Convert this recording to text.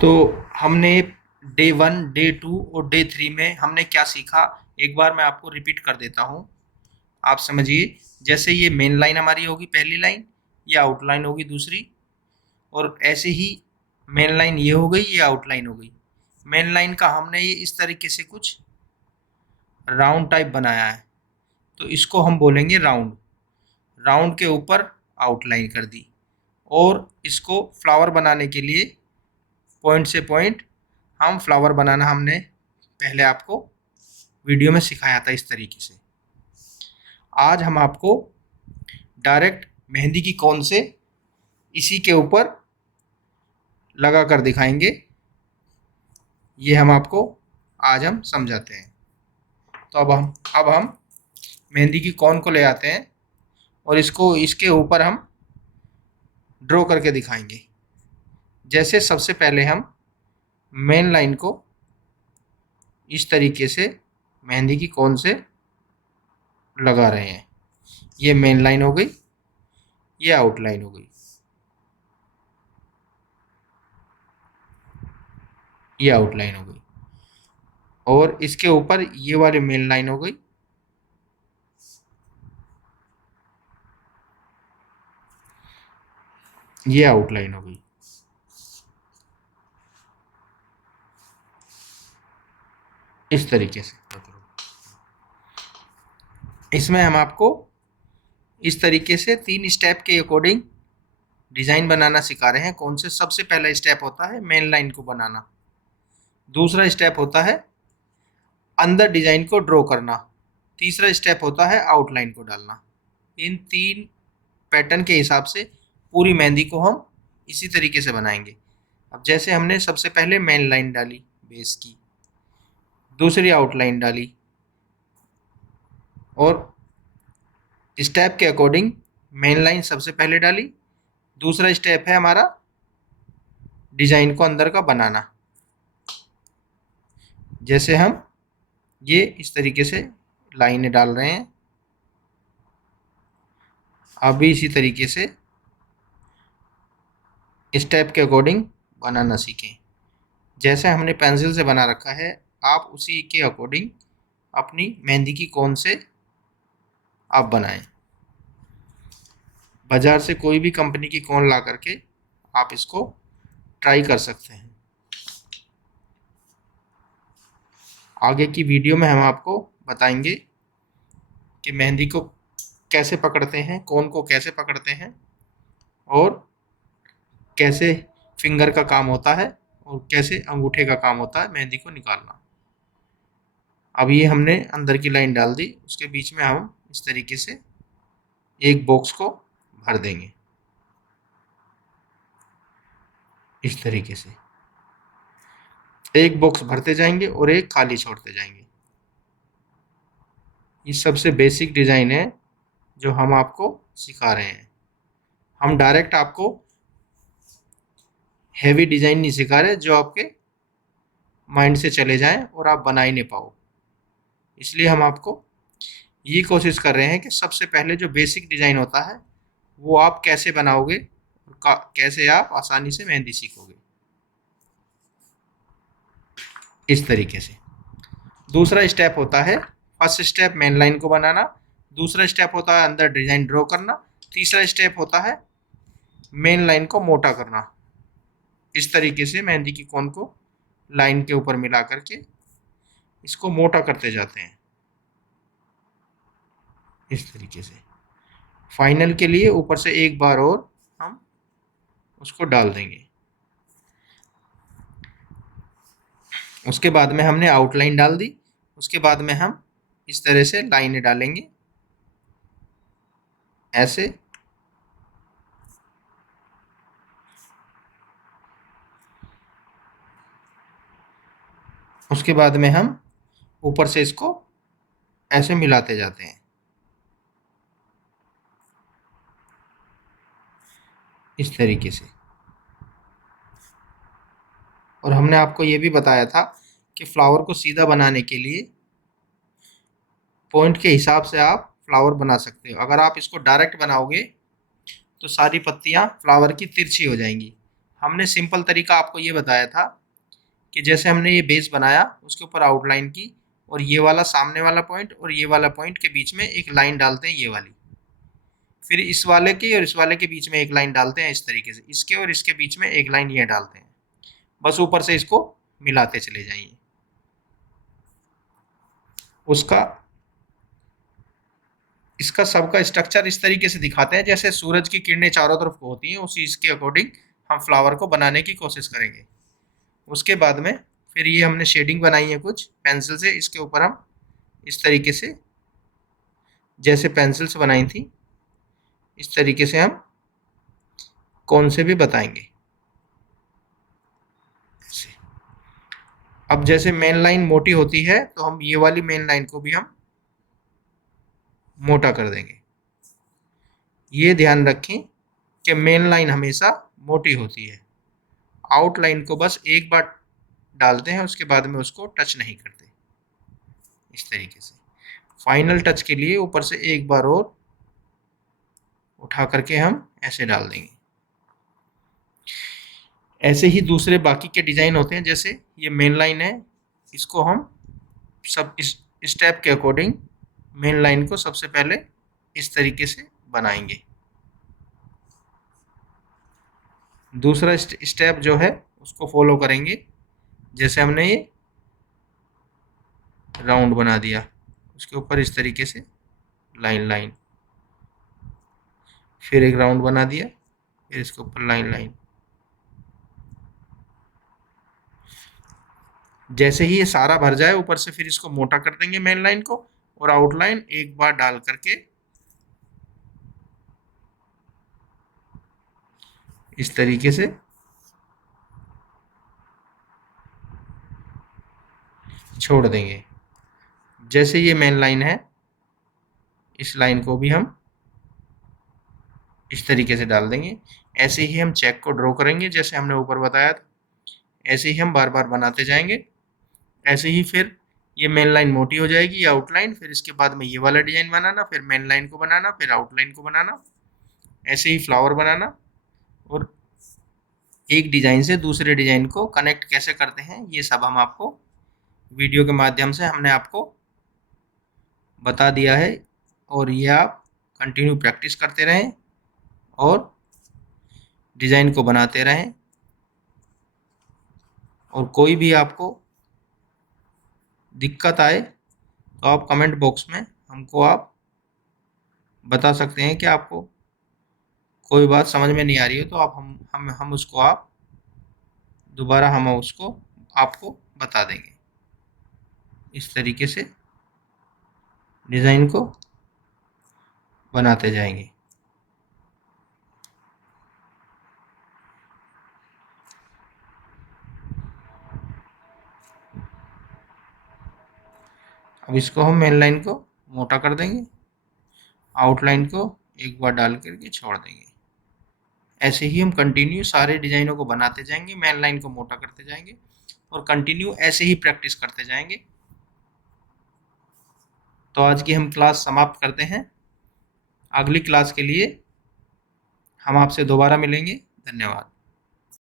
तो हमने day 1, day 2 और डे 3 में हमने क्या सीखा, एक बार मैं आपको रिपीट कर देता हूँ, आप समझिए। जैसे ये मेन लाइन हमारी होगी पहली लाइन, ये आउटलाइन होगी दूसरी, और ऐसे ही मेन लाइन ये हो गई, ये आउटलाइन हो गई। मेन लाइन का हमने ये इस तरीके से कुछ राउंड टाइप बनाया है, तो इसको हम बोलेंगे राउंड। राउंड के ऊपर आउटलाइन कर दी, और इसको फ्लावर बनाने के लिए पॉइंट से पॉइंट हम फ्लावर बनाना हमने पहले आपको वीडियो में सिखाया था इस तरीके से। आज हम आपको डायरेक्ट मेहंदी की कोन से इसी के ऊपर लगा कर दिखाएंगे। ये हम आपको आज हम समझाते हैं। तो अब हम मेहंदी की कोन को ले आते हैं और इसको इसके ऊपर हम ड्रॉ करके दिखाएंगे। जैसे सबसे पहले हम मेन लाइन को इस तरीके से मेहंदी की कोन से लगा रहे हैं। ये मेन लाइन हो गई, ये आउटलाइन हो गई, ये आउटलाइन हो गई, और इसके ऊपर ये वाली मेन लाइन हो गई, ये आउटलाइन हो गई। इस तरीके से इसमें हम आपको इस तरीके से 3 स्टेप के अकॉर्डिंग डिज़ाइन बनाना सिखा रहे हैं। कौन से? सबसे पहला स्टेप होता है मेन लाइन को बनाना, दूसरा स्टेप होता है अंदर डिज़ाइन को ड्रॉ करना, तीसरा स्टेप होता है आउटलाइन को डालना। इन 3 पैटर्न के हिसाब से पूरी मेहंदी को हम इसी तरीके से बनाएंगे। अब जैसे हमने सबसे पहले मेन लाइन डाली बेस की, दूसरी आउटलाइन डाली, और स्टेप के अकॉर्डिंग मेन लाइन सबसे पहले डाली, दूसरा स्टेप है हमारा डिज़ाइन को अंदर का बनाना। जैसे हम ये इस तरीके से लाइनें डाल रहे हैं, आप भी इसी तरीके से स्टेप के अकॉर्डिंग बनाना सीखें। जैसे हमने पेंसिल से बना रखा है, आप उसी के अकॉर्डिंग अपनी मेहंदी की कोन से आप बनाएं। बाज़ार से कोई भी कंपनी की कोन ला करके आप इसको ट्राई कर सकते हैं। आगे की वीडियो में हम आपको बताएंगे कि मेहंदी को कैसे पकड़ते हैं, कोन को कैसे पकड़ते हैं, और कैसे फिंगर का काम होता है, और कैसे अंगूठे का काम होता है मेहंदी को निकालना। अब ये हमने अंदर की लाइन डाल दी, उसके बीच में हम इस तरीके से एक बॉक्स को भर देंगे। इस तरीके से एक बॉक्स भरते जाएंगे और एक खाली छोड़ते जाएंगे। ये सबसे बेसिक डिज़ाइन है जो हम आपको सिखा रहे हैं। हम डायरेक्ट आपको हैवी डिज़ाइन नहीं सिखा रहे जो आपके माइंड से चले जाएं और आप बना ही नहीं पाओ। इसलिए हम आपको ये कोशिश कर रहे हैं कि सबसे पहले जो बेसिक डिज़ाइन होता है वो आप कैसे बनाओगे और कैसे आप आसानी से मेहंदी सीखोगे। इस तरीके से दूसरा स्टेप होता है, फर्स्ट स्टेप मेन लाइन को बनाना, दूसरा स्टेप होता है अंदर डिज़ाइन ड्रॉ करना, तीसरा स्टेप होता है मेन लाइन को मोटा करना। इस तरीके से मेहंदी की कोन को लाइन के ऊपर मिला करके इसको मोटा करते जाते हैं। इस तरीके से फाइनल के लिए ऊपर से एक बार और हम उसको डाल देंगे। उसके बाद में हमने आउटलाइन डाल दी, उसके बाद में हम इस तरह से लाइनें डालेंगे ऐसे। उसके बाद में हम ऊपर से इसको ऐसे मिलाते जाते हैं इस तरीके से। और हमने आपको ये भी बताया था कि फ्लावर को सीधा बनाने के लिए पॉइंट के हिसाब से आप फ्लावर बना सकते हो। अगर आप इसको डायरेक्ट बनाओगे तो सारी पत्तियां फ्लावर की तिरछी हो जाएंगी। हमने सिंपल तरीका आपको ये बताया था कि जैसे हमने ये बेस बनाया, उसके ऊपर आउटलाइन की, और ये वाला सामने वाला पॉइंट और ये वाला पॉइंट के बीच में एक लाइन डालते हैं, ये वाली। फिर इस वाले के और इस वाले के बीच में एक लाइन डालते हैं इस तरीके से, इसके और इसके बीच में एक लाइन ये डालते हैं। बस ऊपर से इसको मिलाते चले जाइए। इसका सबका स्ट्रक्चर इस तरीके से दिखाते हैं, जैसे सूरज की किरणें चारों तरफ को होती हैं, उसी इसके अकॉर्डिंग हम फ्लावर को बनाने की कोशिश करेंगे। उसके बाद में फिर ये हमने शेडिंग बनाई है कुछ पेंसिल से, इसके ऊपर हम इस तरीके से, जैसे पेंसिल से बनाई थी, इस तरीके से हम कौन से भी बताएंगे। अब जैसे मेन लाइन मोटी होती है, तो हम ये वाली मेन लाइन को भी हम मोटा कर देंगे। ये ध्यान रखें कि मेन लाइन हमेशा मोटी होती है। आउटलाइन को बस एक बार डालते हैं, उसके बाद में उसको टच नहीं करते। इस तरीके से फाइनल टच के लिए ऊपर से एक बार और उठा करके हम ऐसे डाल देंगे। ऐसे ही दूसरे बाकी के डिजाइन होते हैं। जैसे ये मेन लाइन है, इसको हम सब इस स्टेप के अकॉर्डिंग मेन लाइन को सबसे पहले इस तरीके से बनाएंगे। दूसरा स्टेप जो है उसको फॉलो करेंगे। जैसे हमने ये राउंड बना दिया, उसके ऊपर इस तरीके से लाइन, फिर एक राउंड बना दिया, फिर इसके ऊपर लाइन। जैसे ही ये सारा भर जाए, ऊपर से फिर इसको मोटा कर देंगे मेन लाइन को, और आउटलाइन एक बार डाल करके इस तरीके से छोड़ देंगे। जैसे ये मेन लाइन है, इस लाइन को भी हम इस तरीके से डाल देंगे। ऐसे ही हम चेक को ड्रॉ करेंगे, जैसे हमने ऊपर बताया था। ऐसे ही हम बार बार बनाते जाएंगे। ऐसे ही फिर ये मेन लाइन मोटी हो जाएगी, आउटलाइन, फिर इसके बाद में ये वाला डिजाइन बनाना, फिर मेन लाइन को बनाना, फिर आउटलाइन को बनाना। ऐसे ही फ्लावर बनाना, और एक डिजाइन से दूसरे डिजाइन को कनेक्ट कैसे करते हैं, ये सब हम आपको वीडियो के माध्यम से हमने आपको बता दिया है। और ये आप कंटिन्यू प्रैक्टिस करते रहें और डिज़ाइन को बनाते रहें। और कोई भी आपको दिक्कत आए तो आप कमेंट बॉक्स में हमको आप बता सकते हैं कि आपको कोई बात समझ में नहीं आ रही हो, तो आप हम उसको आप दोबारा हम उसको आपको बता देंगे। इस तरीके से डिज़ाइन को बनाते जाएंगे। अब इसको हम मेन लाइन को मोटा कर देंगे, आउटलाइन को एक बार डाल करके छोड़ देंगे। ऐसे ही हम कंटिन्यू सारे डिजाइनों को बनाते जाएंगे, मेन लाइन को मोटा करते जाएंगे, और कंटिन्यू ऐसे ही प्रैक्टिस करते जाएंगे। तो आज की हम क्लास समाप्त करते हैं। अगली क्लास के लिए हम आपसे दोबारा मिलेंगे। धन्यवाद।